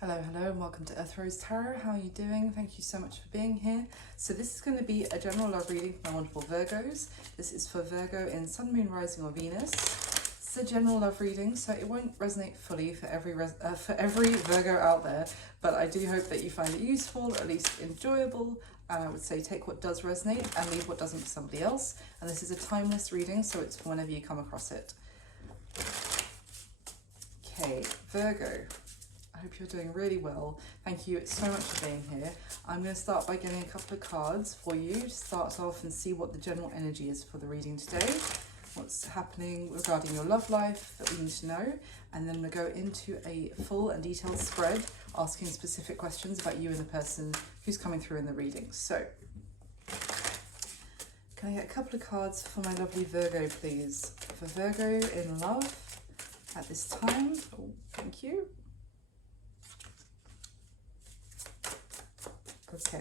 Hello, and welcome to Earth Rose Tarot. How are you doing? Thank you so much for being here. So this is going to be a general love reading for my wonderful Virgos. This is for Virgo in Sun, Moon, Rising or Venus. It's a general love reading, so it won't resonate fully for every Virgo out there, but I do hope that you find it useful, at least enjoyable, and I would say take what does resonate and leave what doesn't for somebody else. And this is a timeless reading, so it's for whenever you come across it. Okay, Virgo. I hope you're doing really well. Thank you so much for being here. I'm going to start by getting a couple of cards for you to start off and see what the general energy is for the reading today. What's happening regarding your love life that we need to know. And then we'll go into a full and detailed spread, asking specific questions about you and the person who's coming through in the reading. So, can I get a couple of cards for my lovely Virgo, please? For Virgo in love at this time. Oh, thank you. Okay,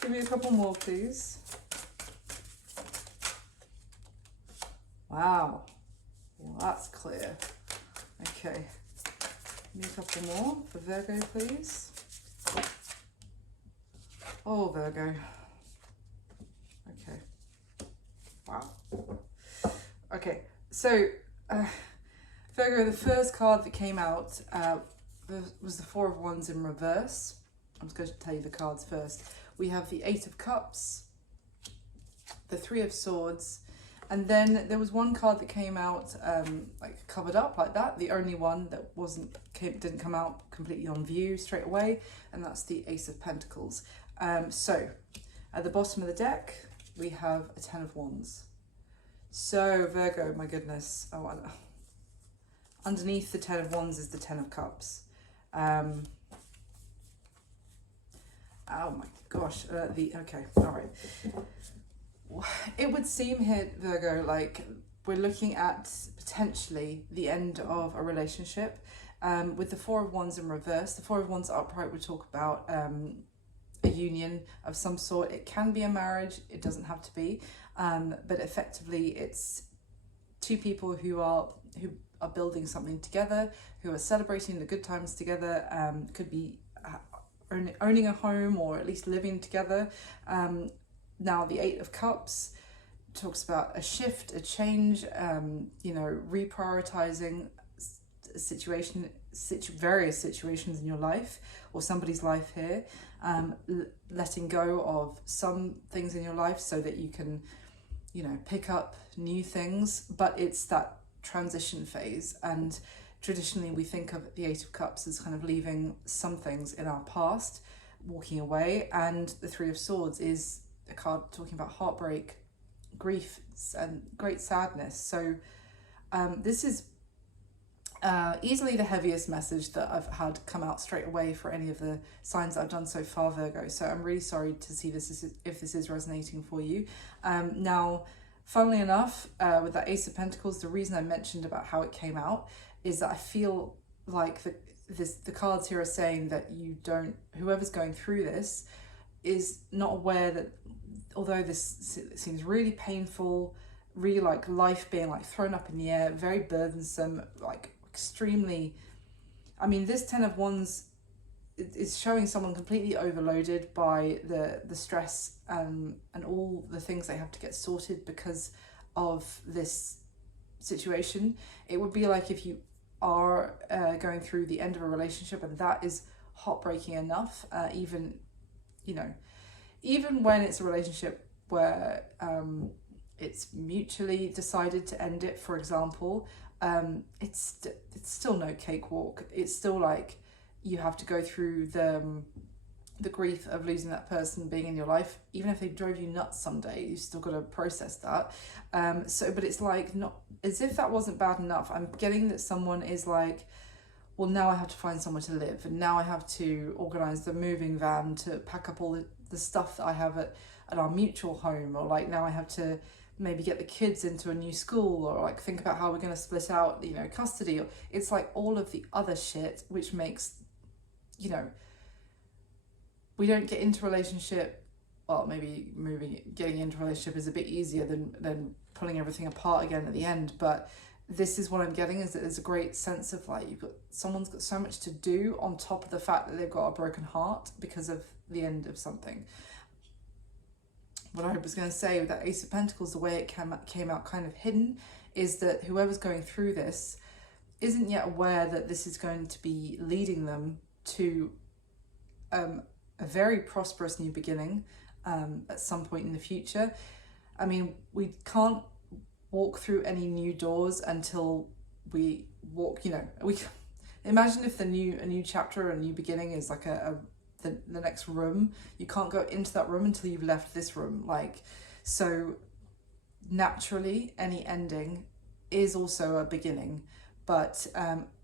give me a couple more, please. Wow, well, that's clear. Okay, give me a couple more for Virgo, please. Oh, Virgo. Okay, wow. Okay, so Virgo, the first card that came out was the Four of Wands in reverse. I'm just going to tell you the cards first. We have the Eight of Cups, the Three of Swords, and then there was one card that came out like covered up like that. The only one that didn't come out completely on view straight away, and that's the Ace of Pentacles. So at the bottom of the deck, we have a Ten of Wands. So Virgo, my goodness. Oh, underneath the Ten of Wands is the Ten of Cups. Oh my gosh, okay, all right. It would seem here, Virgo, like we're looking at potentially the end of a relationship. With the Four of Wands in reverse, the Four of Wands upright would talk about a union of some sort. It can be a marriage, it doesn't have to be, but effectively it's two people who are building something together, who are celebrating the good times together. Could be owning a home or at least living together. Now the Eight of Cups talks about a shift, a change, reprioritizing various situations in your life or somebody's life here, letting go of some things in your life so that you can, pick up new things, but it's that transition phase. And traditionally, we think of the Eight of Cups as kind of leaving some things in our past, walking away, and the Three of Swords is a card talking about heartbreak, grief, and great sadness. So this is easily the heaviest message that I've had come out straight away for any of the signs that I've done so far, Virgo. So I'm really sorry to see if this is resonating for you. Now, funnily enough, with that Ace of Pentacles, the reason I mentioned about how it came out is that I feel like the cards here are saying that whoever's going through this is not aware that although this seems really painful, really like life being like thrown up in the air, very burdensome, like extremely, this Ten of Wands is showing someone completely overloaded by the stress and all the things they have to get sorted because of this situation. It would be like if you are going through the end of a relationship and that is heartbreaking enough, even when it's a relationship where it's mutually decided to end it, for example, it's still no cakewalk. It's still like you have to go through the grief of losing that person being in your life. Even if they drove you nuts someday, you still got to process that. But it's like, not as if that wasn't bad enough. I'm getting that someone is like, well, now I have to find somewhere to live, and now I have to organize the moving van to pack up all the stuff that I have at our mutual home, or like now I have to maybe get the kids into a new school, or like think about how we're going to split out, custody. Or it's like all of the other shit which makes, we don't get into a relationship. Well, maybe getting into a relationship is a bit easier than pulling everything apart again at the end, but this is what I'm getting, is that there's a great sense of like, someone's got so much to do on top of the fact that they've got a broken heart because of the end of something. What I was going to say with that Ace of Pentacles, the way it came out kind of hidden, is that whoever's going through this isn't yet aware that this is going to be leading them to a very prosperous new beginning at some point in the future. I mean, we can't walk through any new doors until we walk, you know, we imagine if a new chapter, a new beginning is like the next room. You can't go into that room until you've left this room. Like, so naturally any ending is also a beginning, but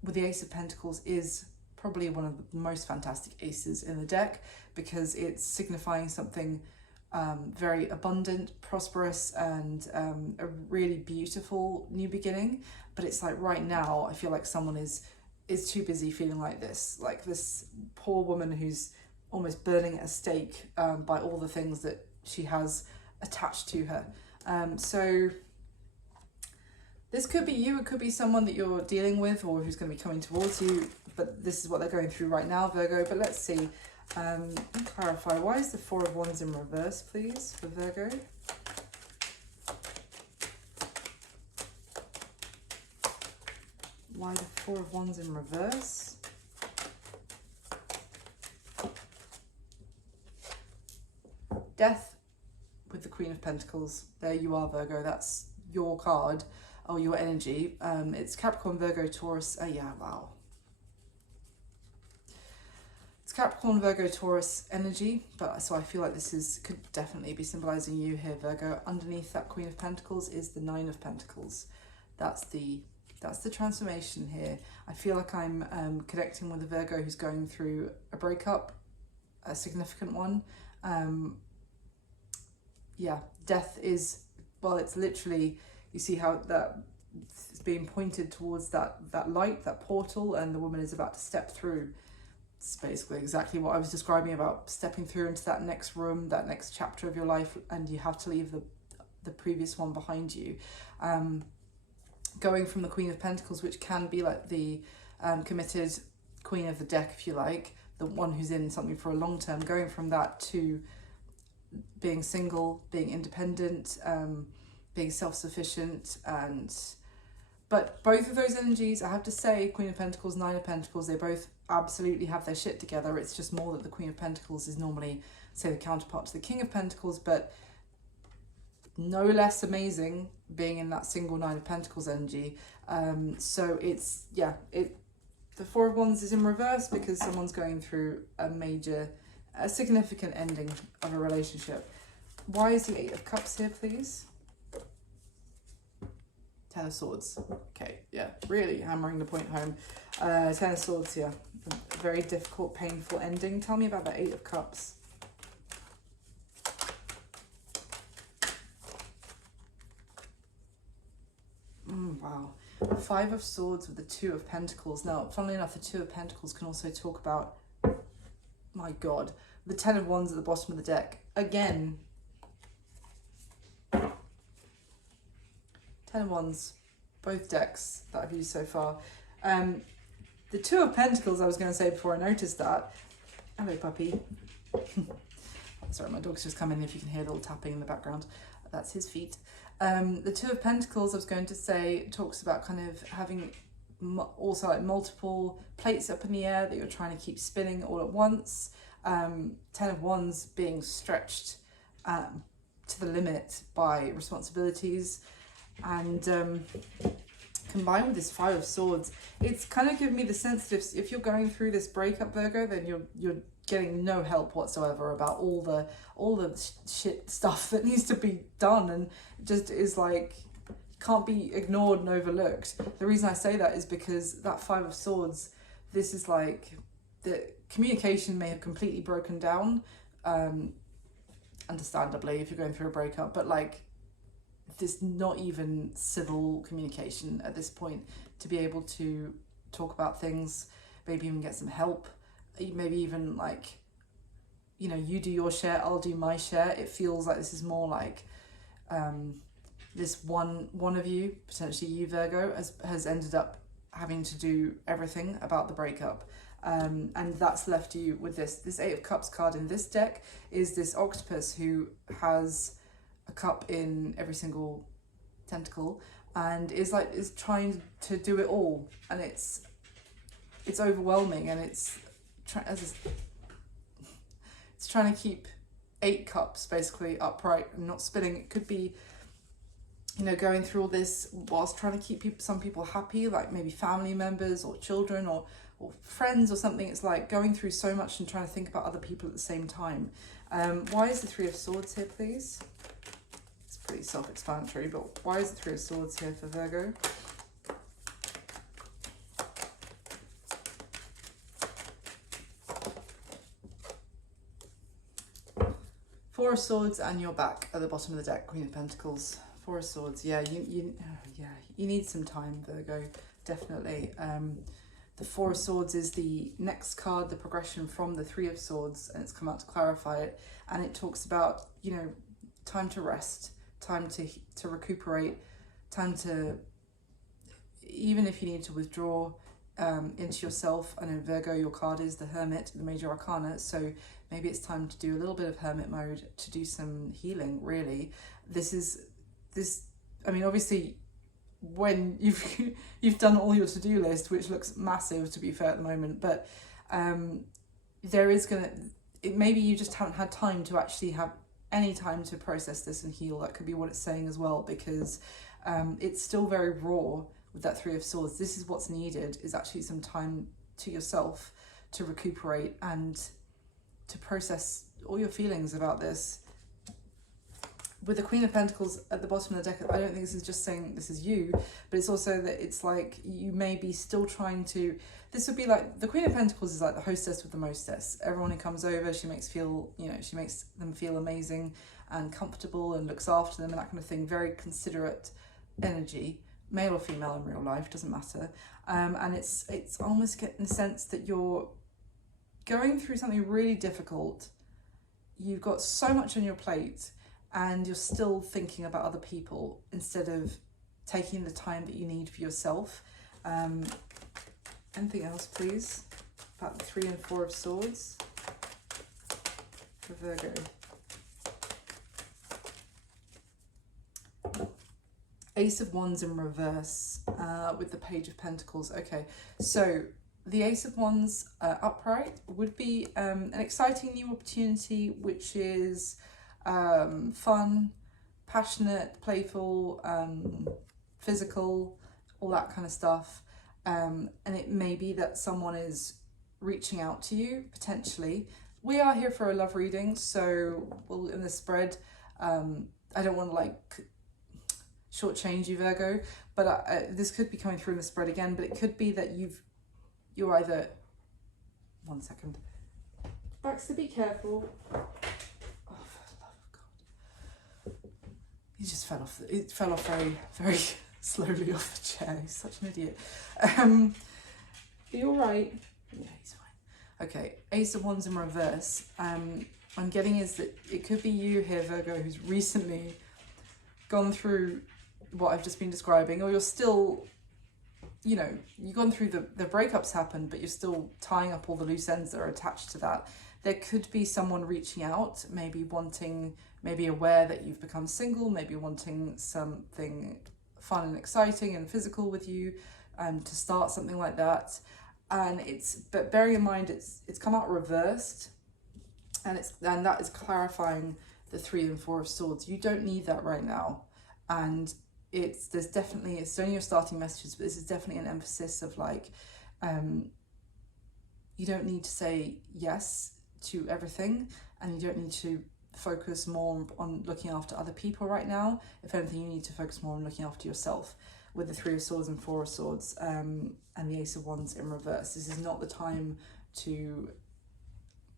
with the Ace of Pentacles is probably one of the most fantastic aces in the deck, because it's signifying something very abundant, prosperous, and a really beautiful new beginning. But it's like right now, I feel like someone is too busy feeling like this poor woman who's almost burning at a stake by all the things that she has attached to her. So this could be you, it could be someone that you're dealing with or who's going to be coming towards you, but this is what they're going through right now, Virgo. But let's see. Clarify, why is the Four of Wands in reverse, please, for Virgo? Why the Four of Wands in reverse? Death with the Queen of Pentacles. There you are, Virgo. That's your card, or your energy. It's Capricorn, Virgo, Taurus. Yeah, wow. Capricorn, Virgo, Taurus energy, but so I feel like this could definitely be symbolizing you here, Virgo. Underneath that Queen of Pentacles is the Nine of Pentacles. That's the transformation here. I feel like I'm connecting with a Virgo who's going through a breakup, a significant one. Yeah, death is, well, it's literally, you see how that it's being pointed towards that light, that portal, and the woman is about to step through. It's basically exactly what I was describing about stepping through into that next room, that next chapter of your life, and you have to leave the previous one behind you. Going from the Queen of Pentacles, which can be like the committed queen of the deck, if you like, the one who's in something for a long term, going from that to being single, being independent, being self-sufficient, but both of those energies, I have to say, Queen of Pentacles, Nine of Pentacles, they both absolutely have their shit together. It's just more that the Queen of Pentacles is normally, say, the counterpart to the King of Pentacles, but no less amazing being in that single Nine of Pentacles energy. So it's, yeah, the Four of Wands is in reverse because someone's going through a significant ending of a relationship. Why is the Eight of Cups here, please? Ten of Swords. Okay, yeah, really hammering the point home. Ten of Swords here. A very difficult, painful ending. Tell me about the Eight of Cups. Wow. Five of Swords with the Two of Pentacles. Now, funnily enough, the Two of Pentacles can also talk about, my God, the Ten of Wands at the bottom of the deck. Again, Ten of Wands, both decks that I've used so far. The Two of Pentacles, I was going to say before I noticed that. Hello, puppy. Sorry, my dog's just come in, if you can hear the little tapping in the background. That's his feet. The Two of Pentacles, I was going to say, talks about kind of having also like multiple plates up in the air that you're trying to keep spinning all at once. Ten of Wands being stretched to the limit by responsibilities. And combined with this Five of Swords, it's kind of giving me the sense that if you're going through this breakup, Virgo, then you're getting no help whatsoever about all the shit stuff that needs to be done, and just is like can't be ignored and overlooked. The reason I say that is because that Five of Swords, this is like the communication may have completely broken down, understandably if you're going through a breakup, but like there's not even civil communication at this point to be able to talk about things, maybe even get some help, maybe even like, you know, you do your share, I'll do my share. It feels like this is more like this one of you, potentially you Virgo, has ended up having to do everything about the breakup. And that's left you with this Eight of Cups card in this deck is this octopus who has a cup in every single tentacle and is trying to do it all, and it's overwhelming, and it's trying to keep 8 cups basically upright and not spinning. It could be, you know, going through all this whilst trying to keep some people happy, like maybe family members or children or friends or something. It's like going through so much and trying to think about other people at the same time. Why is the Three of Swords here, please? It's pretty self-explanatory, but why is the Three of Swords here for Virgo? Four of Swords and you're back at the bottom of the deck, Queen of Pentacles. Four of Swords, yeah, you need some time, Virgo, definitely. The Four of Swords is the next card, the progression from the Three of Swords, and it's come out to clarify it. And it talks about, you know, time to rest, time to recuperate, time to, even if you need to withdraw into yourself. I know, Virgo, your card is the Hermit, the Major Arcana, so maybe it's time to do a little bit of hermit mode to do some healing, really. I mean, obviously, when you've done all your to-do list, which looks massive to be fair at the moment, but maybe you just haven't had time to actually have any time to process this and heal. That could be what it's saying as well, because it's still very raw with that Three of Swords. This is what's needed, is actually some time to yourself to recuperate and to process all your feelings about this. With the Queen of Pentacles at the bottom of the deck, I don't think this is just saying this is you, but it's also that it's like you may be still trying to, this would be like, the Queen of Pentacles is like the hostess with the mostess. Everyone who comes over, she makes them feel amazing and comfortable and looks after them and that kind of thing. Very considerate energy, male or female in real life, doesn't matter. And it's almost getting the sense that you're going through something really difficult. You've got so much on your plate, and you're still thinking about other people instead of taking the time that you need for yourself. Anything else, please, about the Three and Four of Swords for Virgo? Ace of Wands in reverse with the Page of Pentacles. Okay, so the Ace of Wands upright would be an exciting new opportunity, which is fun, passionate, playful, physical, all that kind of stuff. And it may be that someone is reaching out to you, potentially. We are here for a love reading, so in the spread, I don't want to like shortchange you, Virgo, but this could be coming through in the spread again, but it could be that you're either, one second, Baxter, be careful. He just fell off. It fell off very, very slowly off the chair. He's such an idiot. Are you all right? Yeah, he's fine. Okay, Ace of Wands in reverse. I'm getting is that it could be you here, Virgo, who's recently gone through what I've just been describing, or you're still, you know, you've gone through the breakups happened, but you're still tying up all the loose ends that are attached to that. There could be someone reaching out, maybe aware that you've become single, maybe wanting something fun and exciting and physical with you, to start something like that. But bearing in mind it's come out reversed, and that is clarifying the Three and Four of Swords. You don't need that right now, and it's only your starting messages, but this is definitely an emphasis of like, you don't need to say yes to everything, and you don't need to focus more on looking after other people right now. If anything, you need to focus more on looking after yourself with the Three of Swords and Four of Swords, and the Ace of Wands in reverse. This is not the time to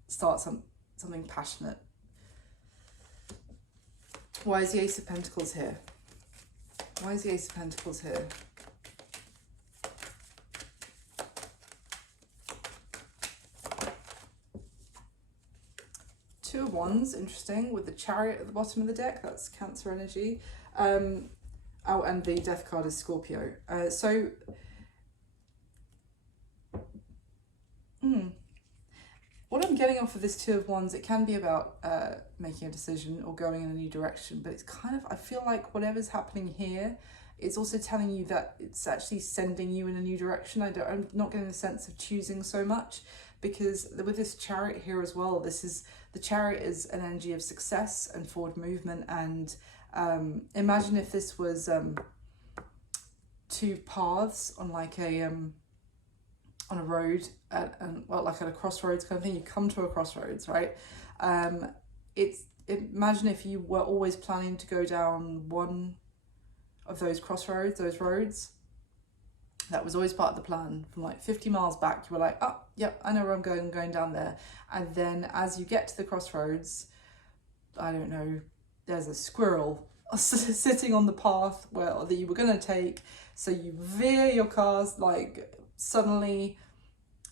start something passionate. Why is the Ace of Pentacles here? Why is the Ace of Pentacles here? Two of Wands, interesting, with the Chariot at the bottom of the deck. That's Cancer energy. Oh, and the death card is Scorpio. What I'm getting off of this Two of Wands, it can be about making a decision or going in a new direction, but it's kind of, I feel like whatever's happening here, it's also telling you that it's actually sending you in a new direction. I'm not getting the sense of choosing so much, because with this Chariot here as well, the Chariot is an energy of success and forward movement. And imagine if this was two paths on like on a road like at a crossroads kind of thing. You come to a crossroads, right? Imagine if you were always planning to go down one of those crossroads, those roads. That was always part of the plan. From like 50 miles back, you were like, oh, yep, I know where I'm going down there. And then as you get to the crossroads, I don't know, there's a squirrel sitting on the path that you were going to take. So you veer your cars like suddenly,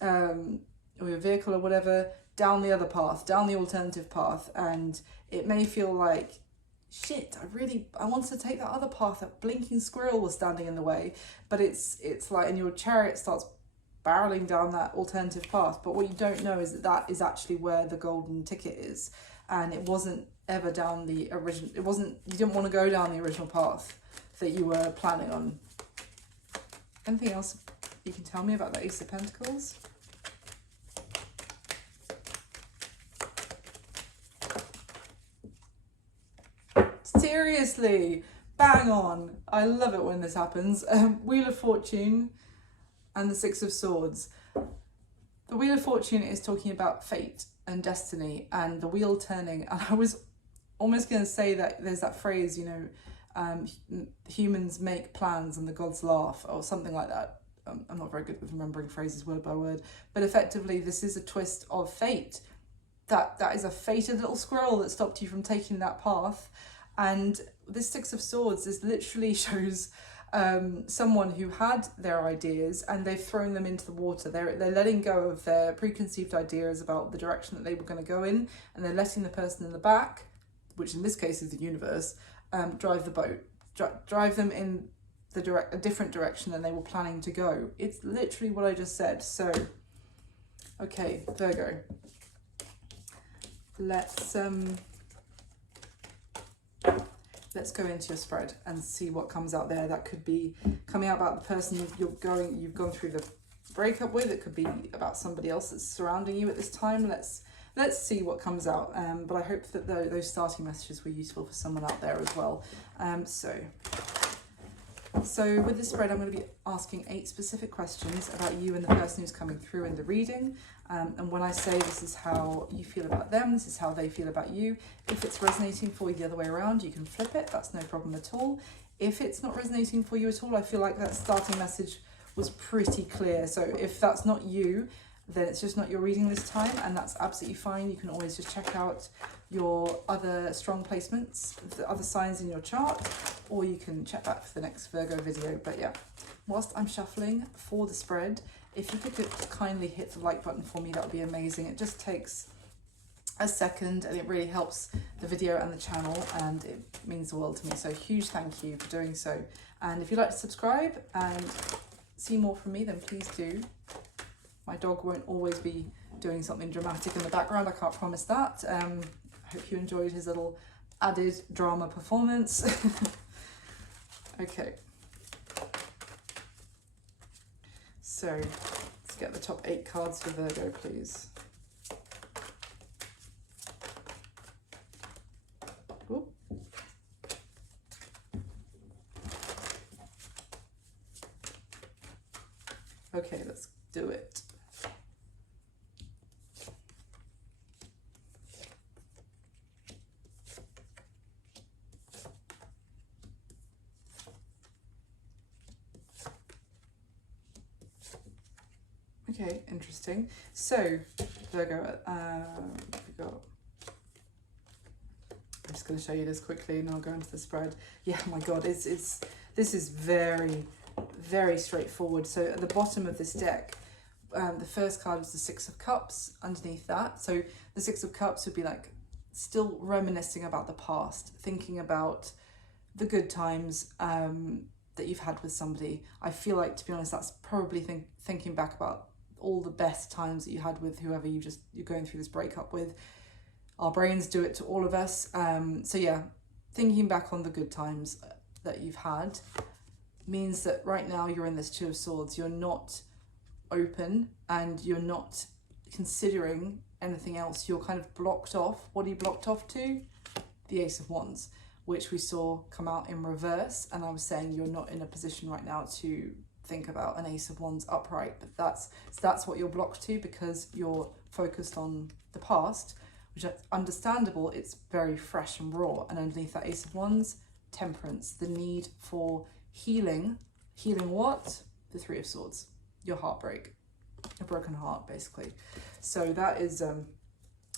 or your vehicle or whatever, down the other path, down the alternative path. And it may feel like, shit, I wanted to take that other path. That blinking squirrel was standing in the way. But it's like, and your chariot starts barreling down that alternative path. But what you don't know is that is actually where the golden ticket is. And it wasn't ever down the original, you didn't want to go down the original path that you were planning on. Anything else you can tell me about the Ace of Pentacles? Seriously, bang on. I love it when this happens. Wheel of Fortune and the Six of Swords. The Wheel of Fortune is talking about fate and destiny and the wheel turning. And I was almost going to say that there's that phrase, you know, humans make plans and the gods laugh, or something like that. I'm not very good with remembering phrases word by word, but effectively this is a twist of fate. That is a fated little squirrel that stopped you from taking that path. And this Six of Swords literally shows someone who had their ideas and they've thrown them into the water. They're letting go of their preconceived ideas about the direction that they were going to go in, and they're letting the person in the back, which in this case is the universe, drive the boat, drive them in a different direction than they were planning to go. It's literally what I just said. So, okay, Virgo. Let's go into your spread and see what comes out there. That could be coming out about the person you've gone through the breakup with. It could be about somebody else that's surrounding you at this time. Let's see what comes out. But I hope that those starting messages were useful for someone out there as well. So with this spread, I'm going to be asking 8 specific questions about you and the person who's coming through in the reading. And when I say this is how you feel about them, this is how they feel about you. If it's resonating for you the other way around, you can flip it. That's no problem at all. If it's not resonating for you at all, I feel like that starting message was pretty clear. So if that's not you, then it's just not your reading this time, and that's absolutely fine. You can always just check out your other strong placements, the other signs in your chart, or you can check back for the next Virgo video. But yeah, whilst I'm shuffling for the spread, if you could kindly hit the like button for me, that would be amazing. It just takes a second and it really helps the video and the channel, and it means the world to me. So huge thank you for doing so. And if you'd like to subscribe and see more from me, then please do. My dog won't always be doing something dramatic in the background, I can't promise that. I hope you enjoyed his little added drama performance. Okay. So let's get the top 8 cards for Virgo, please. Ooh. Okay, let's do it. Okay, interesting. So, Virgo, I'm just going to show you this quickly and I'll go into the spread. Yeah, my God, this is very, very straightforward. So at the bottom of this deck, the first card is the Six of Cups underneath that. So the Six of Cups would be like still reminiscing about the past, thinking about the good times that you've had with somebody. I feel like, to be honest, that's probably thinking back about all the best times that you had with whoever you're going through this breakup with. Our brains do it to all of us. So yeah, thinking back on the good times that you've had means that right now you're in this Two of Swords. You're not open and you're not considering anything else. You're kind of blocked off. What are you blocked off to? The Ace of Wands, which we saw come out in reverse. And I was saying you're not in a position right now to think about an Ace of Wands upright, but that's what you're blocked to, because you're focused on the past, which is understandable. It's very fresh and raw. And underneath that Ace of Wands, Temperance, the need for healing. Healing what? The Three of Swords, your heartbreak, a broken heart, basically. So that is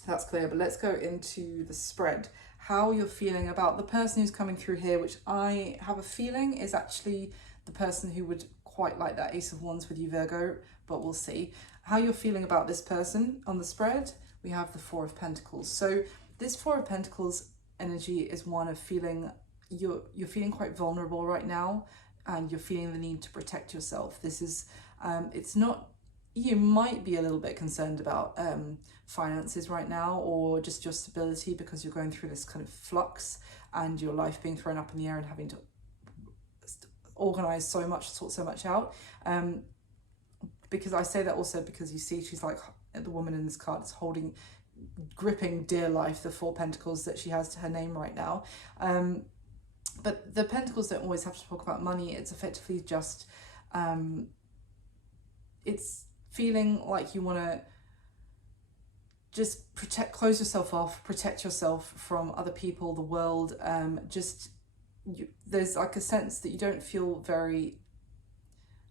that's clear. But let's go into the spread. How you're feeling about the person who's coming through here, which I have a feeling is actually the person who would quite like that Ace of Wands with you, Virgo, but we'll see. How you're feeling about this person on the spread, we have the Four of Pentacles. So this Four of Pentacles energy is one of feeling, you're feeling quite vulnerable right now, and you're feeling the need to protect yourself. This is, it's not, you might be a little bit concerned about finances right now, or just your stability, because you're going through this kind of flux and your life being thrown up in the air and having to organize so much, sort so much out. Because I say that also because you see she's like, the woman in this card is gripping dear life, the Four Pentacles that she has to her name right now. But the Pentacles don't always have to talk about money. It's effectively just, it's feeling like you want to just close yourself off, protect yourself from other people, the world. There's like a sense that you don't feel very,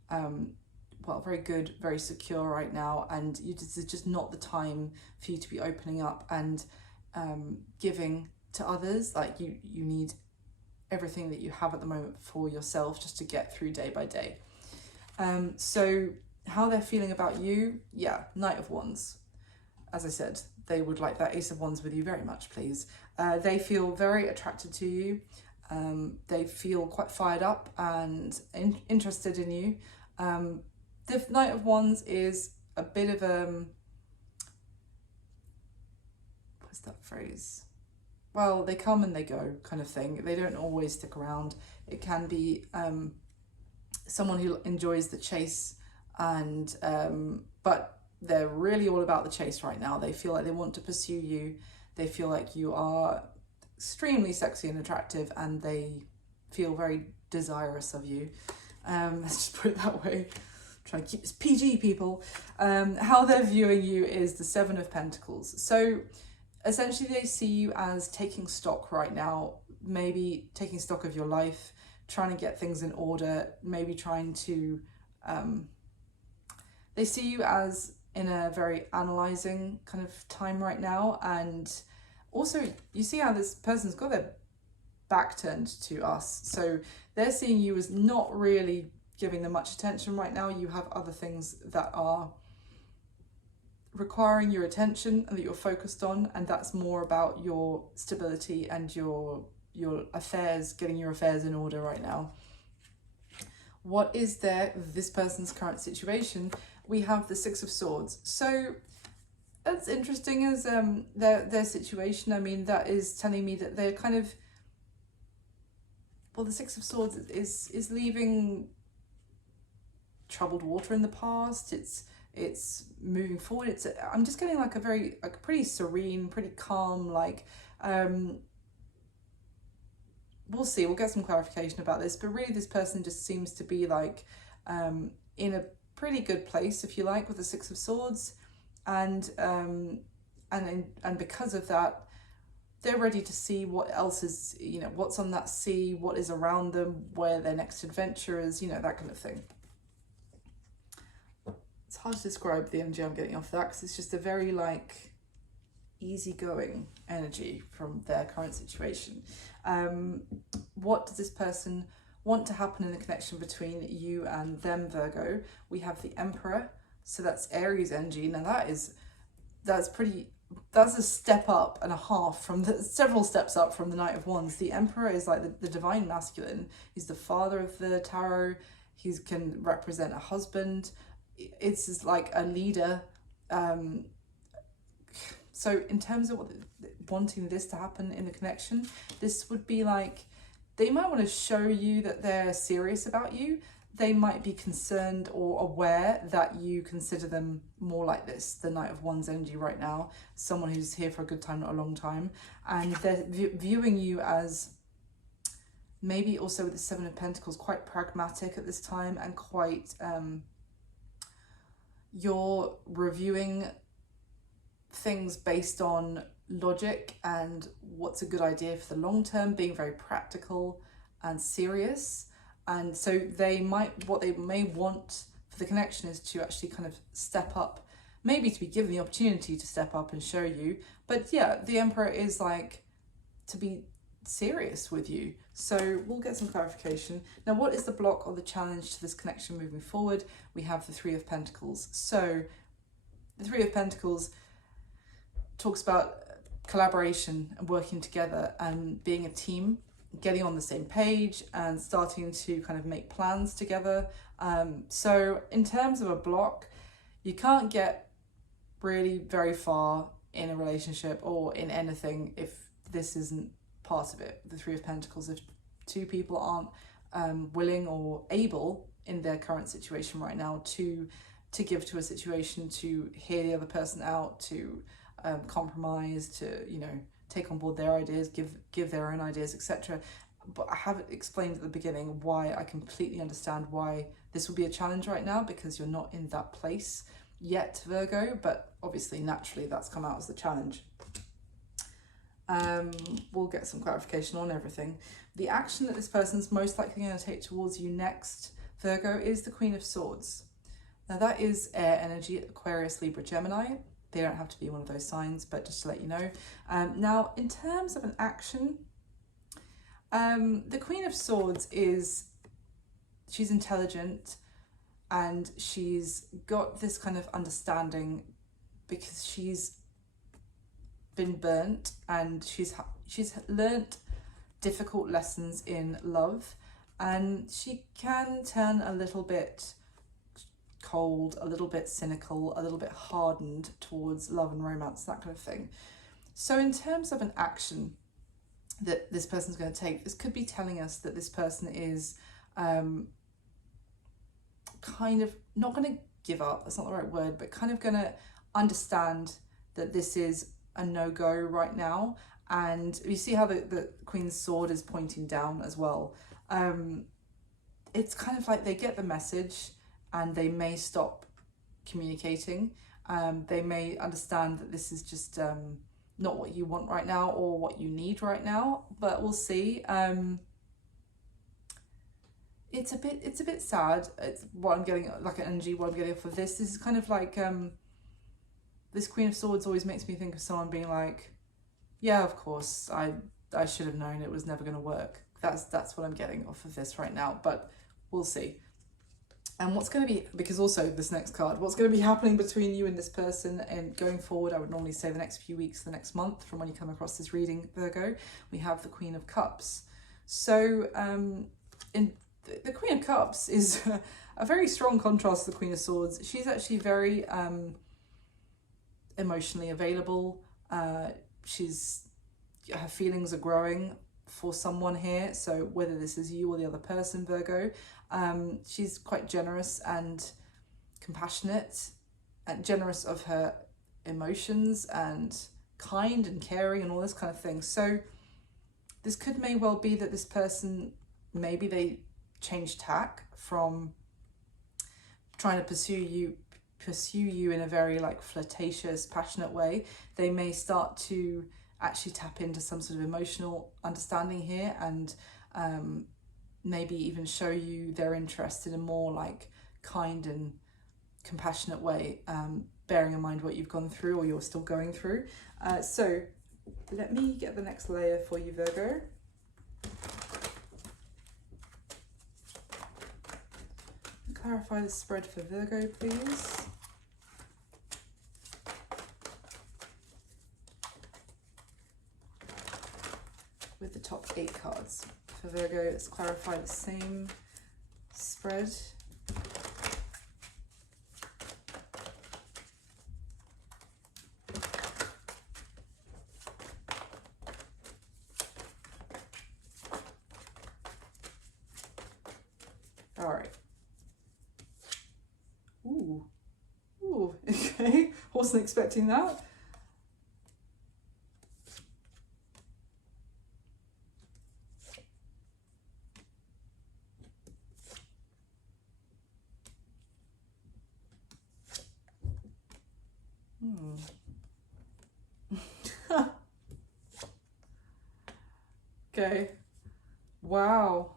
very good, very secure right now, and this is just not the time for you to be opening up and giving to others. Like you need everything that you have at the moment for yourself, just to get through day by day. So how they're feeling about you, yeah, Knight of Wands. As I said, they would like that Ace of Wands with you very much, please. They feel very attracted to you. They feel quite fired up and interested in you. The Knight of Wands is a bit of what's that phrase? Well, they come and they go kind of thing. They don't always stick around. It can be someone who enjoys the chase, and but they're really all about the chase right now. They feel like they want to pursue you. They feel like you are extremely sexy and attractive, and they feel very desirous of you. Let's just put it that way. Try to keep this PG, people. How they're viewing you is the Seven of Pentacles. So essentially they see you as taking stock right now, maybe taking stock of your life, trying to get things in order, maybe trying to, they see you as in a very analysing kind of time right now. And also you see how this person's got their back turned to us. So they're seeing you as not really giving them much attention right now. You have other things that are requiring your attention and that you're focused on, and that's more about your stability and your affairs, getting your affairs in order right now. What is this person's current situation? We have the Six of Swords. So that's interesting as their situation. I mean, that is telling me that they're kind of, well, the Six of Swords is leaving troubled water in the past. It's moving forward. I'm just getting like a pretty serene, pretty calm, like we'll see, we'll get some clarification about this, but really this person just seems to be like in a pretty good place, if you like, with the Six of Swords, and because of that, they're ready to see what else is, what's on that sea, what is around them, where their next adventure is, that kind of thing. It's hard to describe the energy I'm getting off that, because it's just a very like easygoing energy from their current situation. What does this person want to happen in the connection between you and them, Virgo? We have the Emperor, so that's Aries energy. Now that's pretty that's a step up and a half from the several steps up from the Knight of Wands. The Emperor is like the divine masculine. He's the father of the tarot. He can represent a husband. It's just like a leader. So in terms of wanting this to happen in the connection, this would be like, they might want to show you that they're serious about you. They might be concerned or aware that you consider them more like this, the Knight of Wands energy right now, someone who's here for a good time, not a long time. And they're viewing you as, maybe also with the Seven of Pentacles, quite pragmatic at this time, and quite, you're reviewing things based on logic and what's a good idea for the long term, being very practical and serious. And so what they may want for the connection is to actually kind of step up, maybe to be given the opportunity to step up and show you. But yeah, the Emperor is like to be serious with you. So we'll get some clarification. Now, what is the block or the challenge to this connection moving forward? We have the Three of Pentacles. So the Three of Pentacles talks about collaboration and working together and being a team, getting on the same page and starting to kind of make plans together. So in terms of a block, you can't get really very far in a relationship or in anything if this isn't part of it. The Three of Pentacles, if two people aren't willing or able in their current situation right now to give to a situation, to hear the other person out, to compromise, to, you know, take on board their ideas, give their own ideas, etc. But I have explained at the beginning why I completely understand why this will be a challenge right now, because you're not in that place yet, Virgo, but obviously naturally that's come out as the challenge. We'll get some clarification on everything. The action that this person's most likely going to take towards you next, Virgo, is the Queen of Swords. Now that is air energy, Aquarius, Libra, Gemini. They don't have to be one of those signs, but just to let you know. Now, in terms of an action, the Queen of Swords she's intelligent and she's got this kind of understanding because she's been burnt and she's learnt difficult lessons in love, and she can turn a little bit cold, a little bit cynical, a little bit hardened towards love and romance, that kind of thing. So in terms of an action that this person's going to take, this could be telling us that this person is kind of not going to give up, that's not the right word, but kind of going to understand that this is a no-go right now. And you see how the Queen's sword is pointing down as well. It's kind of like they get the message and they may stop communicating. They may understand that this is just not what you want right now or what you need right now, but we'll see. It's a bit sad. It's what I'm getting, like an energy, what I'm getting off of this. This is kind of like, this Queen of Swords always makes me think of someone being like, yeah, of course, I should have known it was never going to work. That's what I'm getting off of this right now, but we'll see. And what's going to be, because also this next card, what's going to be happening between you and this person and going forward, I would normally say the next few weeks, the next month from when you come across this reading, Virgo, we have the Queen of Cups. So the Queen of Cups is a very strong contrast to the Queen of Swords. She's actually very emotionally available. Her feelings are growing for someone here, so whether this is you or the other person, Virgo, she's quite generous and compassionate and generous of her emotions and kind and caring and all this kind of thing. So this may well be that this person, maybe they change tack from trying to pursue you in a very like flirtatious, passionate way. They may start to actually tap into some sort of emotional understanding here and maybe even show you they're interested in a more like kind and compassionate way, bearing in mind what you've gone through or you're still going through. So let me get the next layer for you, Virgo. Clarify the spread for Virgo, please. with the top 8 cards. For Virgo, let's clarify the same spread. All right. Ooh, okay. Wasn't expecting that. Okay. Wow.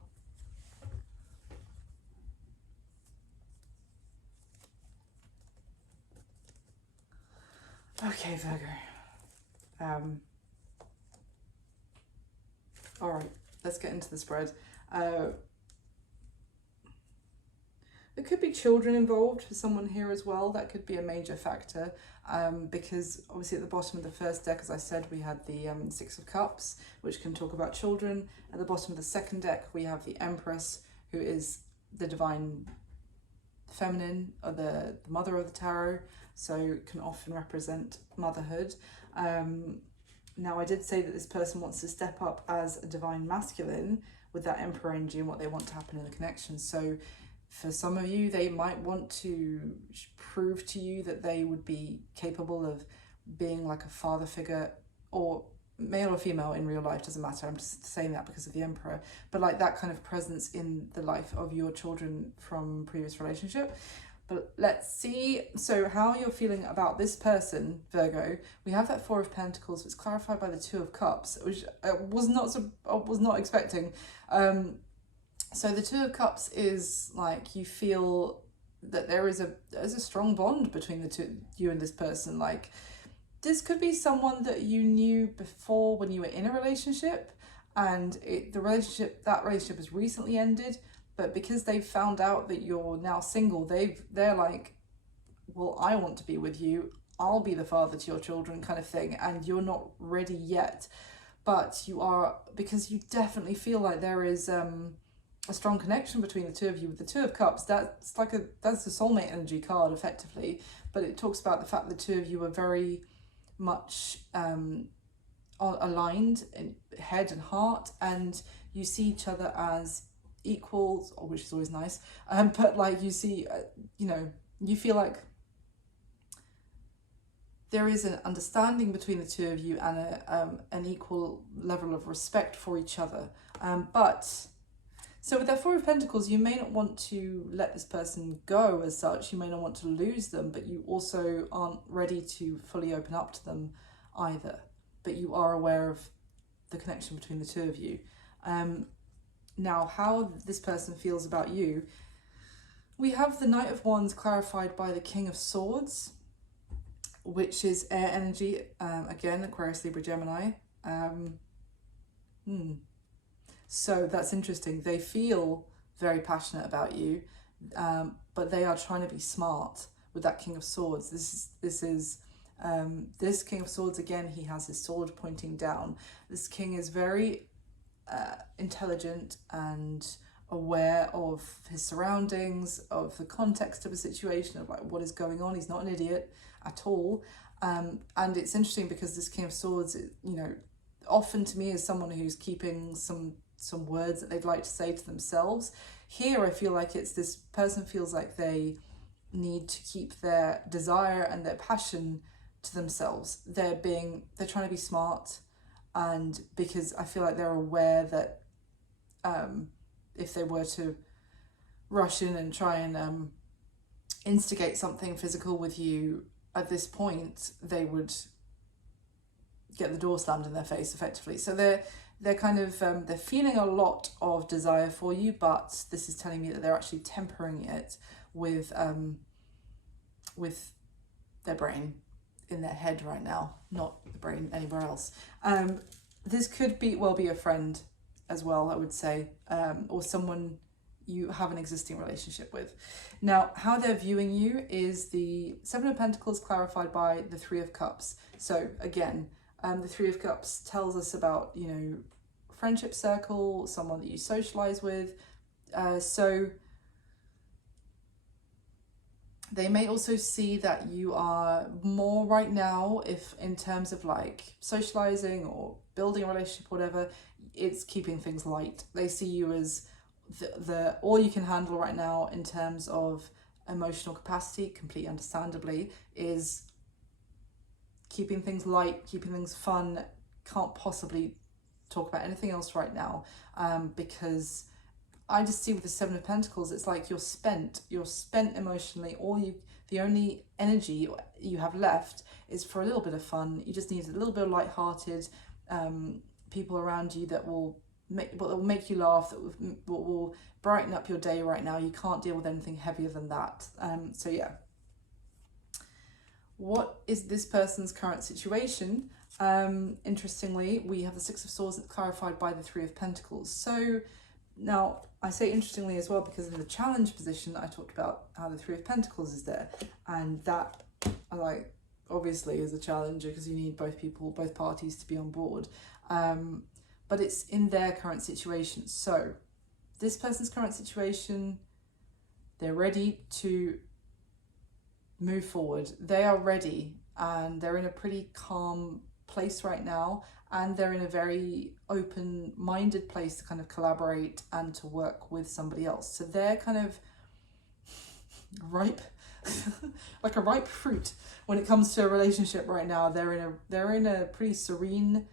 Okay, Virgo. All right, let's get into the spread. There could be children involved for someone here as well. That could be a major factor, because obviously at the bottom of the first deck, as I said, we had the Six of Cups, which can talk about children. At the bottom of the second deck, we have the Empress, who is the divine feminine, or the mother of the tarot, so can often represent motherhood. Now, I did say that this person wants to step up as a divine masculine with that Emperor energy and what they want to happen in the connection. So for some of you, they might want to prove to you that they would be capable of being like a father figure, or male or female in real life, doesn't matter. I'm just saying that because of the Emperor, but like that kind of presence in the life of your children from previous relationship. But let's see, so how you're feeling about this person, Virgo. We have that Four of Pentacles, which is clarified by the Two of Cups, which I was not expecting. So the Two of Cups is like, you feel that there's a strong bond between the two, you and this person. Like, this could be someone that you knew before when you were in a relationship, and that relationship has recently ended, but because they've found out that you're now single, they're like, well, I want to be with you, I'll be the father to your children, kind of thing, and you're not ready yet, but you are, because you definitely feel like there is a strong connection between the two of you. With the Two of Cups, that's the soulmate energy card effectively, but it talks about the fact that the two of you are very much aligned in head and heart, and you see each other as equals, which is always nice, but like you see, you feel like there is an understanding between the two of you and an equal level of respect for each other. So with that Four of Pentacles, you may not want to let this person go as such, you may not want to lose them, but you also aren't ready to fully open up to them either. But you are aware of the connection between the two of you. Now, how this person feels about you, we have the Knight of Wands clarified by the King of Swords, which is air energy, again, Aquarius, Libra, Gemini. So that's interesting. They feel very passionate about you, but they are trying to be smart with that King of Swords. This King of Swords, again, he has his sword pointing down. This king is very intelligent and aware of his surroundings, of the context of a situation, of like what is going on. He's not an idiot at all. And it's interesting because this King of Swords, often to me is someone who's keeping some words that they'd like to say to themselves. Here I feel like it's this person feels like they need to keep their desire and their passion to themselves. They're trying to be smart, and because I feel like they're aware that if they were to rush in and try and instigate something physical with you at this point, they would get the door slammed in their face effectively. So they're kind of they're feeling a lot of desire for you, but this is telling me that they're actually tempering it with their brain in their head right now, not the brain anywhere else. This could be a friend as well, I would say, or someone you have an existing relationship with. Now, how they're viewing you is the Seven of Pentacles clarified by the Three of Cups. So again, the Three of Cups tells us about, friendship circle, someone that you socialize with. So they may also see that you are more right now, if in terms of like socializing or building a relationship, whatever, it's keeping things light. They see you as the all you can handle right now in terms of emotional capacity, completely understandably, is keeping things light, keeping things fun. Can't possibly talk about anything else right now, because I just see with the Seven of Pentacles, it's like you're spent emotionally. The only energy you have left is for a little bit of fun. You just need a little bit of lighthearted people around you that will make you laugh, that will brighten up your day right now. You can't deal with anything heavier than that. So yeah. What is this person's current situation? Interestingly, we have the Six of Swords clarified by the Three of Pentacles. So now, I say interestingly as well because in the challenge position, I talked about how the Three of Pentacles is there. And that, like, obviously is a challenge because you need both parties to be on board. But it's in their current situation. So this person's current situation, they're ready to move forward. They are ready and they're in a pretty calm place right now, and they're in a very open-minded place to kind of collaborate and to work with somebody else. So they're kind of ripe, like a ripe fruit when it comes to a relationship right now. They're in a pretty serene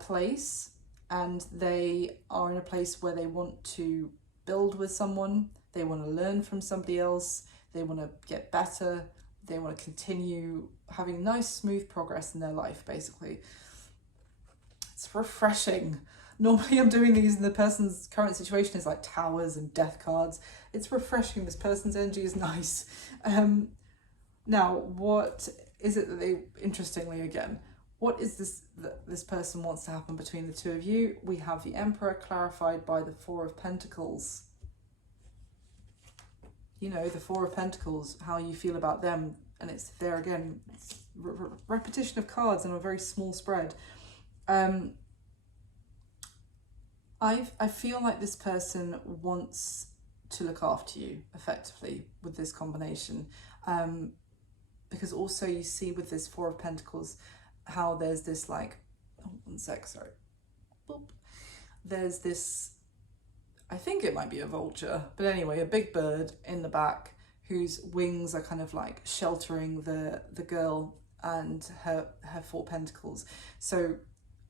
place, and they are in a place where they want to build with someone. They want to learn from somebody else. They want to get better. They want to continue having nice, smooth progress in their life, basically. It's refreshing. Normally I'm doing these and the person's current situation is like towers and death cards. It's refreshing. This person's energy is nice. Now, what is it that they, interestingly again, what is this that this person wants to happen between the two of you? We have the Emperor clarified by the Four of Pentacles. You know, the Four of Pentacles, how you feel about them. And it's there again, it's repetition of cards on a very small spread. I feel like this person wants to look after you effectively with this combination. Because also you see with this Four of Pentacles, how there's this like, oh, one sec, sorry. Boop. There's this, I think it might be a vulture, but anyway, a big bird in the back whose wings are kind of like sheltering the girl and her Four Pentacles. So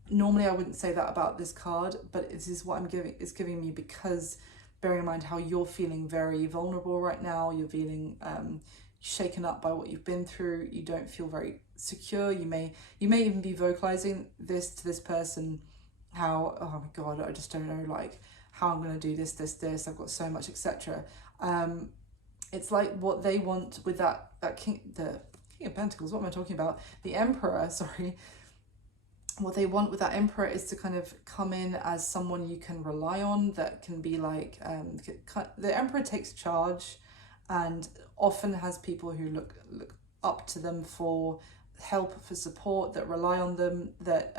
normally I wouldn't say that about this card, but this is what it's giving me, because bearing in mind how you're feeling very vulnerable right now, you're feeling shaken up by what you've been through, you don't feel very secure, you may even be vocalizing this to this person, how, oh my god, I just don't know like how I'm going to do this, I've got so much, etc. It's like what they want with the King of Pentacles, what am I talking about? The Emperor, sorry. What they want with that Emperor is to kind of come in as someone you can rely on, that can be like, the Emperor takes charge and often has people who look up to them for help, for support, that rely on them, that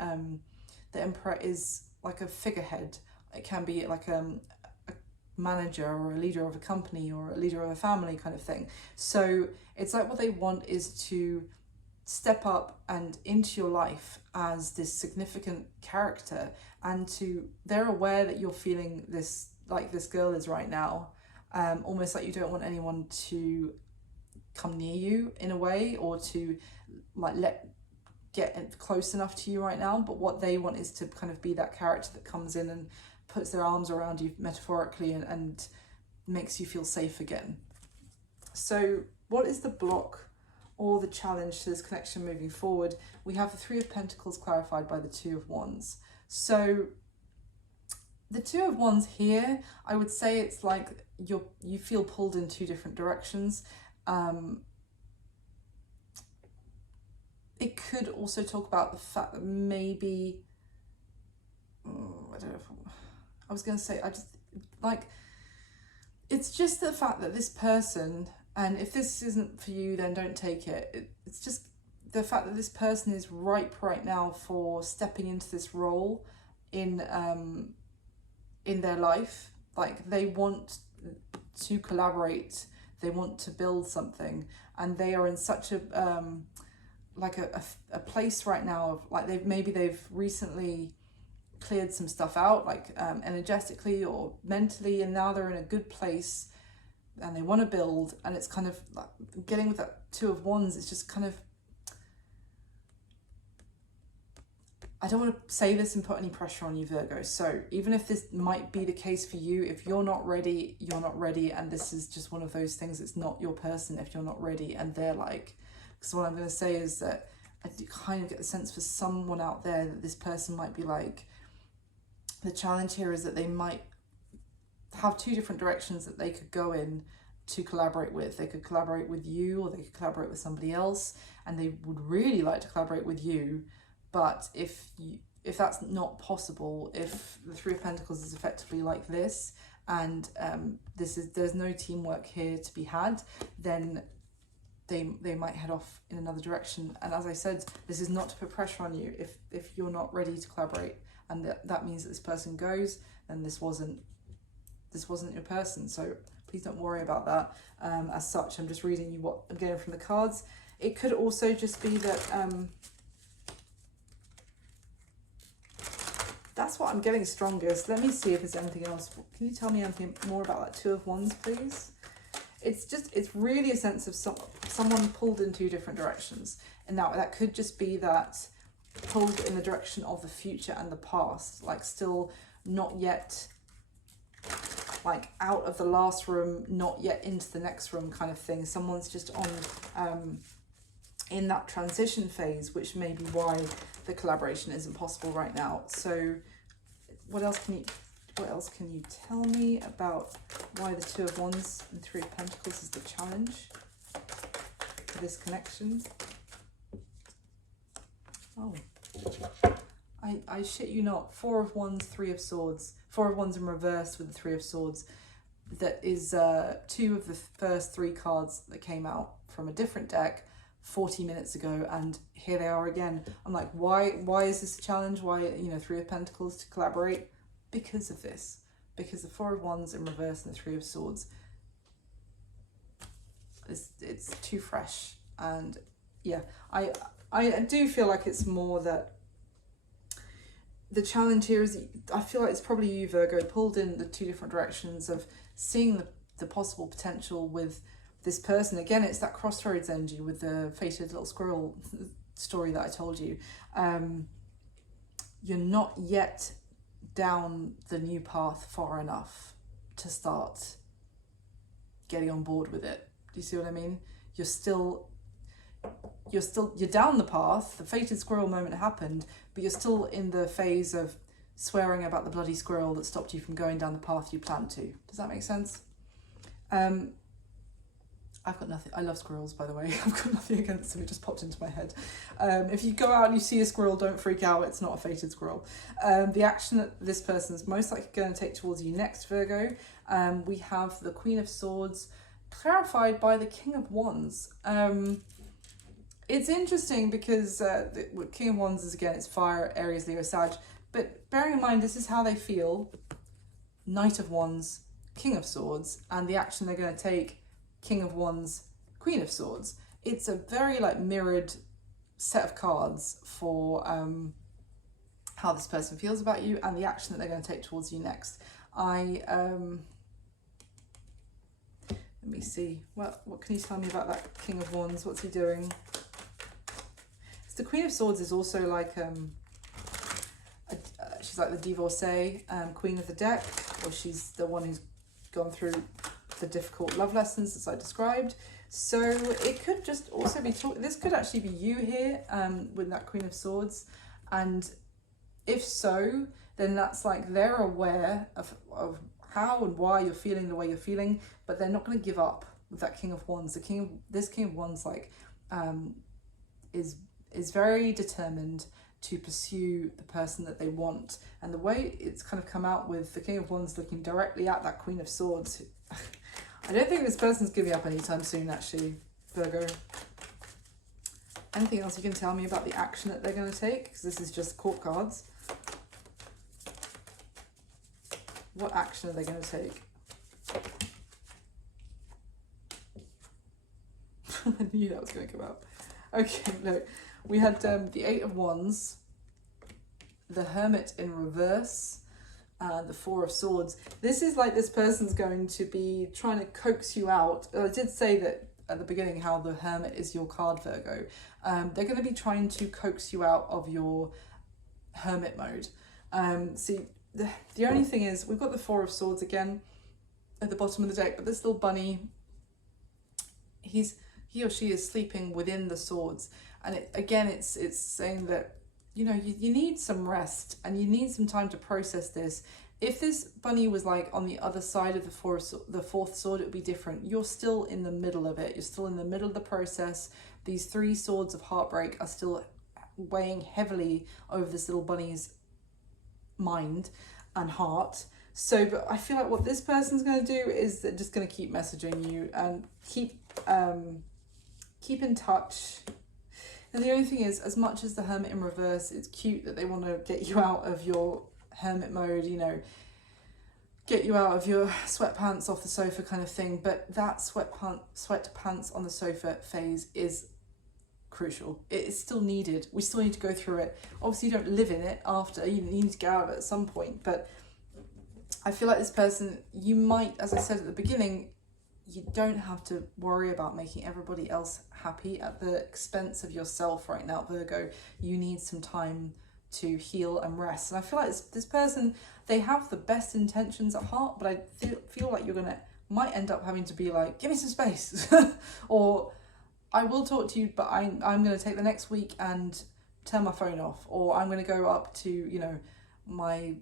the Emperor is like a figurehead. It can be like a manager or a leader of a company or a leader of a family kind of thing. So it's like what they want is to step up and into your life as this significant character, and they're aware that you're feeling this, like this girl is right now, almost like you don't want anyone to come near you in a way, or to like get close enough to you right now. But what they want is to kind of be that character that comes in and puts their arms around you metaphorically and makes you feel safe again. So what is the block or the challenge to this connection moving forward? We have the Three of Pentacles clarified by the Two of Wands. So the Two of Wands here, I would say it's like you feel pulled in two different directions. It could also talk about the fact that maybe, I don't know if I was going to say, I just like, it's just the fact that this person, and if this isn't for you, then don't take it. It's just the fact that this person is ripe right now for stepping into this role, in their life. Like they want to collaborate, they want to build something, and they are in such a like a place right now of like they've recently cleared some stuff out, like energetically or mentally, and now they're in a good place and they want to build. And it's kind of like getting with that Two of Wands, it's just kind of, I don't want to say this and put any pressure on you, Virgo. So even if this might be the case for you, if you're not ready, you're not ready. And this is just one of those things, it's not your person if you're not ready. And they're like, because what I'm going to say is that I kind of get the sense for someone out there that this person might be like, the challenge here is that they might have two different directions that they could go in to collaborate with. They could collaborate with you, or they could collaborate with somebody else, and they would really like to collaborate with you. But if that's not possible, if the Three of Pentacles is effectively like this, and there's no teamwork here to be had, then they might head off in another direction. And as I said, this is not to put pressure on you. If you're not ready to collaborate, and that means that this person goes, then this wasn't your person. So please don't worry about that. As such, I'm just reading you what I'm getting from the cards. It could also just be that that's what I'm getting strongest. Let me see if there's anything else. Can you tell me anything more about that Two of Wands, please? It's really a sense of someone pulled in two different directions. And now that could just be that pulled in the direction of the future and the past, like still not yet, like out of the last room, not yet into the next room kind of thing. Someone's just on in that transition phase, which may be why the collaboration isn't possible right now. So what else can you tell me about why the Two of Wands and Three of Pentacles is the challenge for this connection? Oh, I shit you not. Four of Wands, Three of Swords. Four of Wands in reverse with the Three of Swords. That is two of the first three cards that came out from a different deck 40 minutes ago, and here they are again. I'm like, why is this a challenge? Why, Three of Pentacles to collaborate? Because of this. Because the Four of Wands in reverse and the Three of Swords, it's too fresh. And yeah, I do feel like it's more that the challenge here is, I feel like it's probably you, Virgo, pulled in the two different directions of seeing the possible potential with this person. Again, it's that crossroads energy with the fated little squirrel story that I told you. You're not yet down the new path far enough to start getting on board with it. Do you see what I mean? You're down the path. The fated squirrel moment happened, but you're still in the phase of swearing about the bloody squirrel that stopped you from going down the path you planned to. Does that make sense? I've got nothing. I love squirrels, by the way. I've got nothing against them. It just popped into my head. If you go out and you see a squirrel, don't freak out. It's not a fated squirrel. The action that this person's most likely going to take towards you next, Virgo, we have the Queen of Swords clarified by the King of Wands. It's interesting because the King of Wands is, again, it's fire, Aries, Leo, Sag. But bearing in mind, this is how they feel. Knight of Wands, King of Swords, and the action they're going to take, King of Wands, Queen of Swords. It's a very mirrored set of cards for how this person feels about you and the action that they're going to take towards you next. Let me see. What can you tell me about that King of Wands? What's he doing? So the Queen of Swords is also like she's like the divorcee, queen of the deck, or she's the one who's gone through the difficult love lessons as I described. So it could just also be this could actually be you here with that Queen of Swords, and if so, then that's like they're aware of how and why you're feeling the way you're feeling, but they're not going to give up with that King of Wands. This King of Wands is very determined to pursue the person that they want, and the way it's kind of come out with the King of Wands looking directly at that Queen of Swords. I don't think this person's giving up anytime soon, actually, Virgo. Anything else you can tell me about the action that they're going to take? Because this is just court cards. What action are they going to take? I knew that was going to come out. Okay, look. We had the Eight of Wands, the Hermit in reverse, and the Four of Swords. This is like this person's going to be trying to coax you out. I did say that at the beginning how the Hermit is your card, Virgo. They're going to be trying to coax you out of your hermit mode. See, the only thing is we've got the Four of Swords again at the bottom of the deck, but this little bunny, he or she is sleeping within the swords. And it's saying that, you know, you need some rest and you need some time to process this. If this bunny was like on the other side of the fourth sword, it would be different. You're still in the middle of it. You're still in the middle of the process. These three swords of heartbreak are still weighing heavily over this little bunny's mind and heart. So, but I feel like what this person's going to do is they're just going to keep messaging you and keep in touch. And the only thing is, as much as the Hermit in reverse, it's cute that they want to get you out of your hermit mode, you know, get you out of your sweatpants off the sofa kind of thing. But that sweatpants on the sofa phase is crucial. It is still needed. We still need to go through it. Obviously, you don't live in it after. You need to get out of it at some point. But I feel like this person, you might, as I said at the beginning, you don't have to worry about making everybody else happy at the expense of yourself right now, Virgo. You need some time to heal and rest. And I feel like this person, they have the best intentions at heart, but I feel like might end up having to be like, give me some space. Or I will talk to you, but I'm going to take the next week and turn my phone off. Or I'm going to go up to, you know, my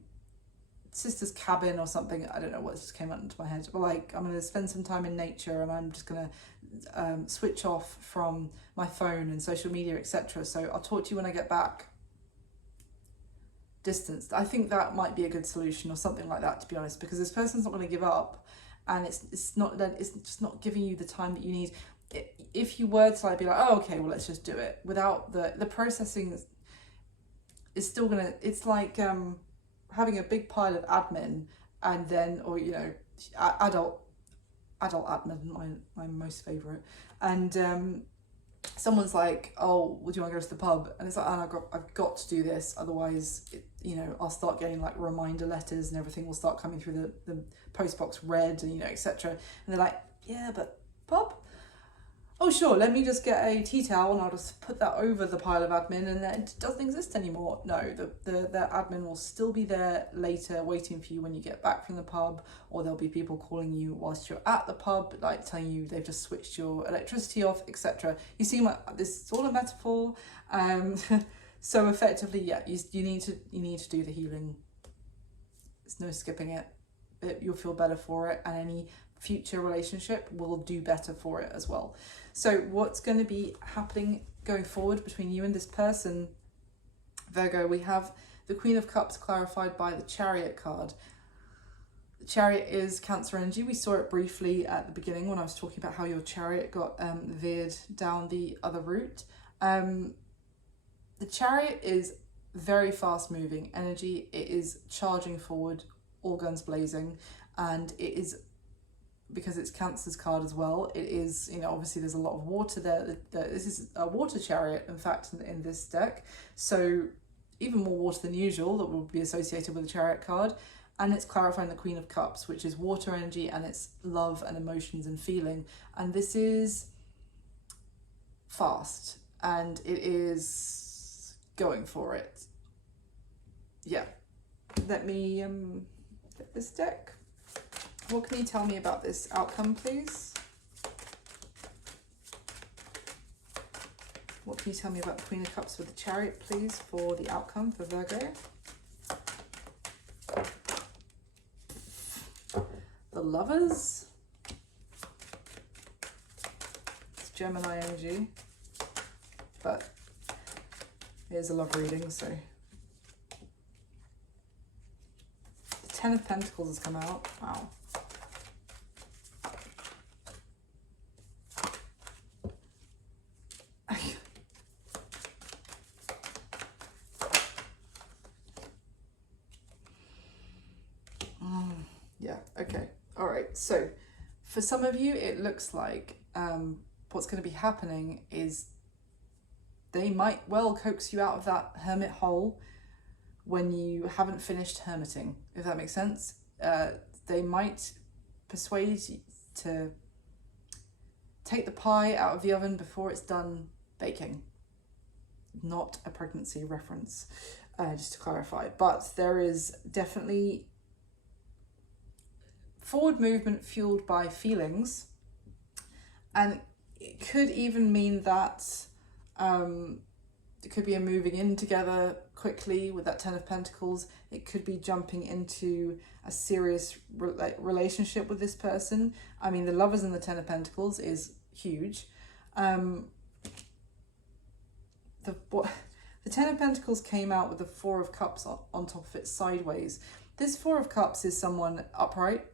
sister's cabin or something. I don't know what just came into my head, but like I'm going to spend some time in nature and I'm just going to switch off from my phone and social media, etc. So I'll talk to you when I get back. Distanced. I think that might be a good solution or something like that, to be honest, because this person's not going to give up, and it's just not giving you the time that you need. If you were to like be like, oh okay, well let's just do it, without the processing is still gonna, it's like having a big pile of admin and then, or you know, adult admin, my most favorite, and someone's like, oh, well, do you want to go to the pub? And it's like, oh, I've got to do this, otherwise you know, I'll start getting like reminder letters and everything will start coming through the post box red, and you know, etc. And they're like, yeah, but pub? Oh sure, let me just get a tea towel and I'll just put that over the pile of admin and then it doesn't exist anymore. No, the admin will still be there later waiting for you when you get back from the pub, or there'll be people calling you whilst you're at the pub, like telling you they've just switched your electricity off, etc. You see, this is all a metaphor. So effectively, yeah, you need to do the healing. There's no skipping it. You'll feel better for it, and any future relationship will do better for it as well. So what's going to be happening going forward between you and this person, Virgo? We have the Queen of Cups clarified by the Chariot card. The Chariot is Cancer energy. We saw it briefly at the beginning when I was talking about how your Chariot got veered down the other route. The Chariot is very fast moving energy. It is charging forward, all guns blazing, and it is, because it's Cancer's card as well, it is, you know, obviously there's a lot of water there. This is a water chariot, in fact, in this deck. So even more water than usual that will be associated with the Chariot card. And it's clarifying the Queen of Cups, which is water energy, and it's love and emotions and feeling. And this is fast, and it is going for it. Yeah. Let me get this deck. What can you tell me about this outcome, please? What can you tell me about the Queen of Cups with the Chariot, please, for the outcome for Virgo? The Lovers. It's Gemini energy, but here's a love reading, so. The Ten of Pentacles has come out. Wow. Okay, all right. So for some of you, it looks like what's going to be happening is they might well coax you out of that hermit hole when you haven't finished hermiting, if that makes sense. They might persuade you to take the pie out of the oven before it's done baking. Not a pregnancy reference, just to clarify. But there is definitely forward movement fueled by feelings, and it could even mean that it could be a moving in together quickly with that Ten of Pentacles. It could be jumping into a serious relationship with this person. I mean, the Lovers and the Ten of Pentacles is huge. The Ten of Pentacles came out with the Four of Cups on top of it sideways. This Four of Cups is someone upright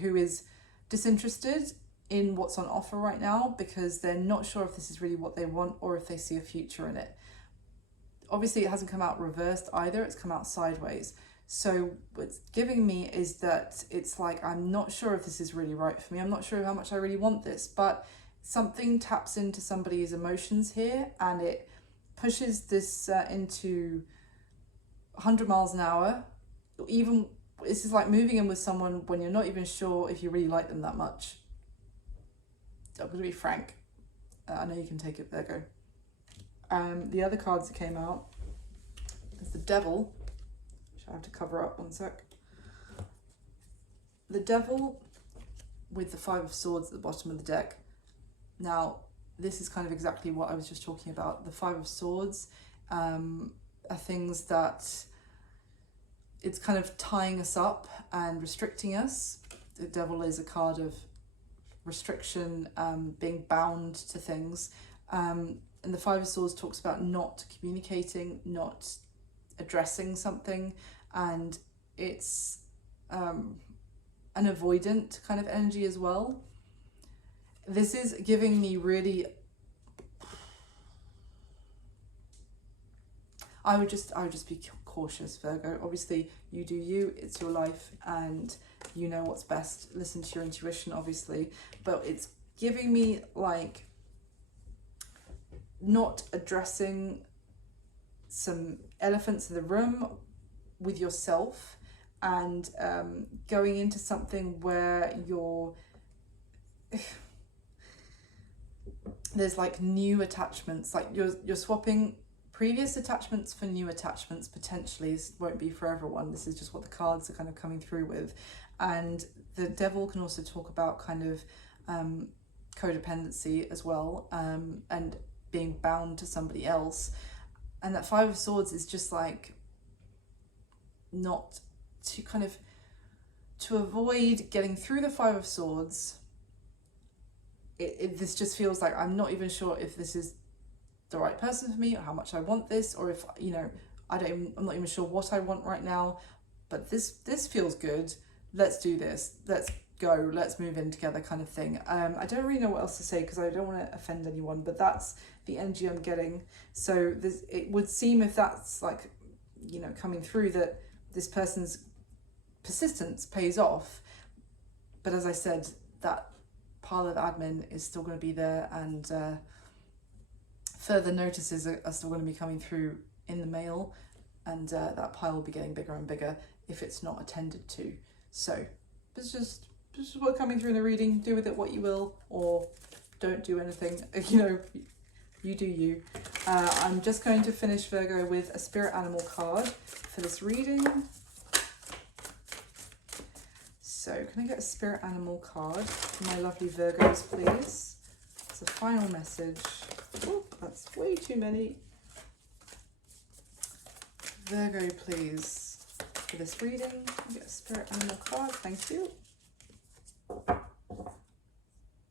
who is disinterested in what's on offer right now because they're not sure if this is really what they want or if they see a future in it. Obviously, it hasn't come out reversed either. It's come out sideways. So what's giving me is that it's like, I'm not sure if this is really right for me. I'm not sure how much I really want this, but something taps into somebody's emotions here and it pushes this into 100 miles an hour. Even this is like moving in with someone when you're not even sure if you really like them that much. I'm going to be frank. I know you can take it, Virgo. The other cards that came out is the Devil, which I have to cover up one sec. The Devil with the Five of Swords at the bottom of the deck. Now, this is kind of exactly what I was just talking about. The Five of Swords are things that it's kind of tying us up and restricting us. The Devil is a card of restriction, being bound to things. And the Five of Swords talks about not communicating, not addressing something, and it's an avoidant kind of energy as well. This is giving me really, I would just be cautious, Virgo. Obviously, you do you, it's your life, and you know what's best. Listen to your intuition, obviously, but it's giving me like not addressing some elephants in the room with yourself and going into something where you're there's like new attachments, like you're swapping previous attachments for new attachments potentially. This won't be for everyone, this is just what the cards are kind of coming through with. And the Devil can also talk about kind of codependency as well, and being bound to somebody else. And that Five of Swords is just like not to kind of to avoid getting through the Five of Swords. This just feels like I'm not even sure if this is the right person for me or how much I want this, or if, you know, I'm not even sure what I want right now, but this feels good. Let's do this. Let's go. Let's move in together kind of thing. I don't really know what else to say because I don't want to offend anyone, but that's the energy I'm getting. So it would seem, if that's like, you know, coming through, that this person's persistence pays off. But as I said, that pile of admin is still going to be there, and further notices are still going to be coming through in the mail, and that pile will be getting bigger and bigger if it's not attended to. So it's just what's coming through in the reading. Do with it what you will, or don't do anything. You know, you do you. I'm just going to finish, Virgo, with a spirit animal card for this reading. So can I get a spirit animal card for my lovely Virgos, please? It's a final message. Oh, that's way too many. Virgo, please, for this reading. Can I get a spirit animal card? Thank you.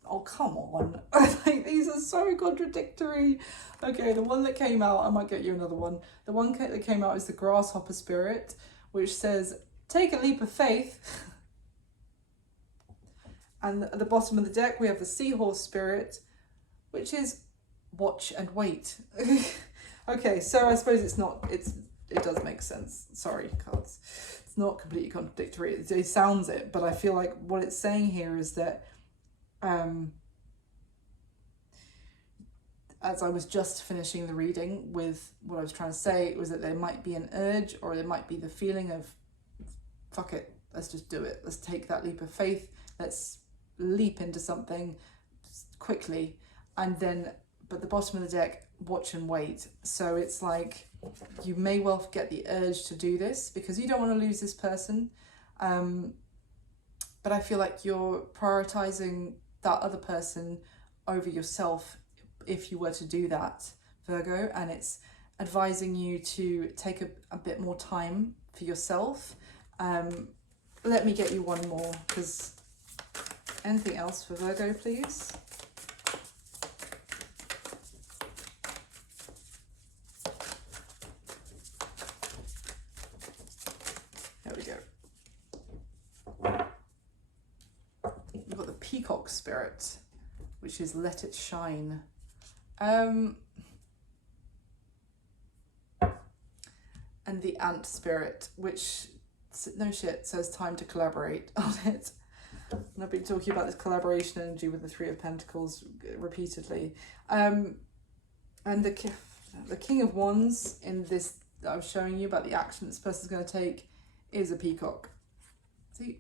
Oh, come on. Like, these are so contradictory. Okay, the one that came out, I might get you another one. The one that came out is the grasshopper spirit, which says, take a leap of faith. And at the bottom of the deck, we have the seahorse spirit, which is watch and wait. Okay, so I suppose it's it does make sense. Sorry, cards. It's not completely contradictory. It sounds it, but I feel like what it's saying here is that as I was just finishing the reading with what I was trying to say, it was that there might be an urge, or there might be the feeling of, fuck it, let's just do it. Let's take that leap of faith. Let's leap into something quickly. And then, but the bottom of the deck, watch and wait. So it's like, you may well get the urge to do this because you don't want to lose this person. But I feel like you're prioritizing that other person over yourself if you were to do that, Virgo, and it's advising you to take a bit more time for yourself. Let me get you one more, because anything else for Virgo, please? There we go. We've got the Peacock Spirit, which is let it shine. And the Ant Spirit, which, no shit, says time to collaborate on it. And I've been talking about this collaboration energy with the Three of Pentacles repeatedly. And the King of Wands in this that I was showing you about the action this person's going to take is a peacock. See?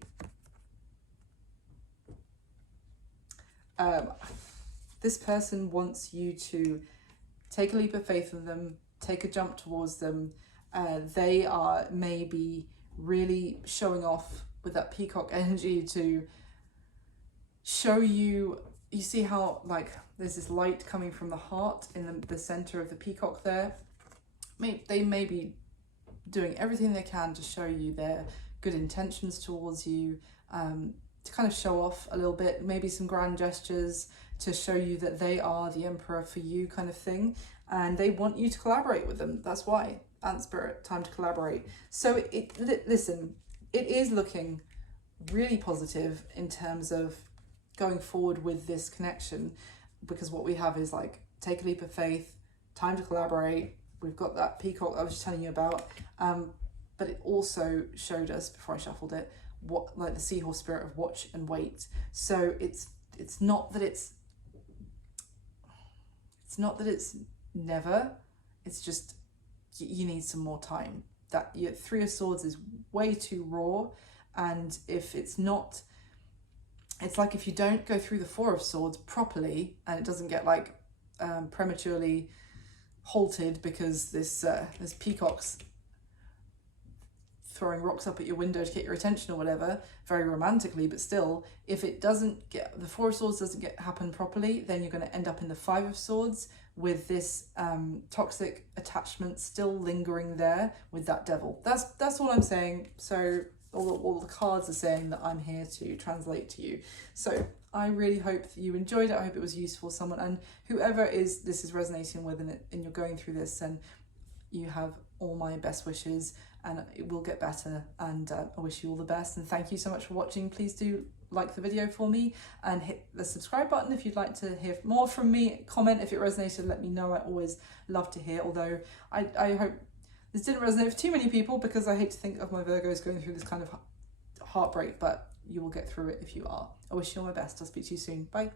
This person wants you to take a leap of faith in them, take a jump towards them. They are maybe really showing off with that peacock energy to show you, you see how like there's this light coming from the heart in the center of the peacock there. They may be doing everything they can to show you their good intentions towards you, to kind of show off a little bit, maybe some grand gestures to show you that they are the emperor for you, kind of thing. And they want you to collaborate with them. That's why. Ant Spirit, time to collaborate. So listen, it is looking really positive in terms of going forward with this connection, because what we have is like, take a leap of faith, time to collaborate. We've got that peacock I was just telling you about. But it also showed us, before I shuffled it, what, like the seahorse spirit of watch and wait. So it's not that it's never, it's just you need some more time. That your Three of Swords is way too raw, and if it's not, it's like if you don't go through the Four of Swords properly and it doesn't get like prematurely halted because this peacock's throwing rocks up at your window to get your attention or whatever, very romantically, but still, if it doesn't get, the Four of Swords doesn't happen properly, then you're going to end up in the Five of Swords with this toxic attachment still lingering there with that devil. That's all I'm saying. So all the cards are saying that I'm here to translate to you. So I really hope that you enjoyed it. I hope it was useful for someone, and whoever this is resonating with, and you're going through this, and you have all my best wishes, and it will get better, and I wish you all the best, and thank you so much for watching. Please do like the video for me and hit the subscribe button if you'd like to hear more from me. Comment if it resonated, let me know. I always love to hear, although I hope this didn't resonate for too many people, because I hate to think of my Virgos going through this kind of heartbreak, but you will get through it if you are. I wish you all my best. I'll speak to you soon. Bye.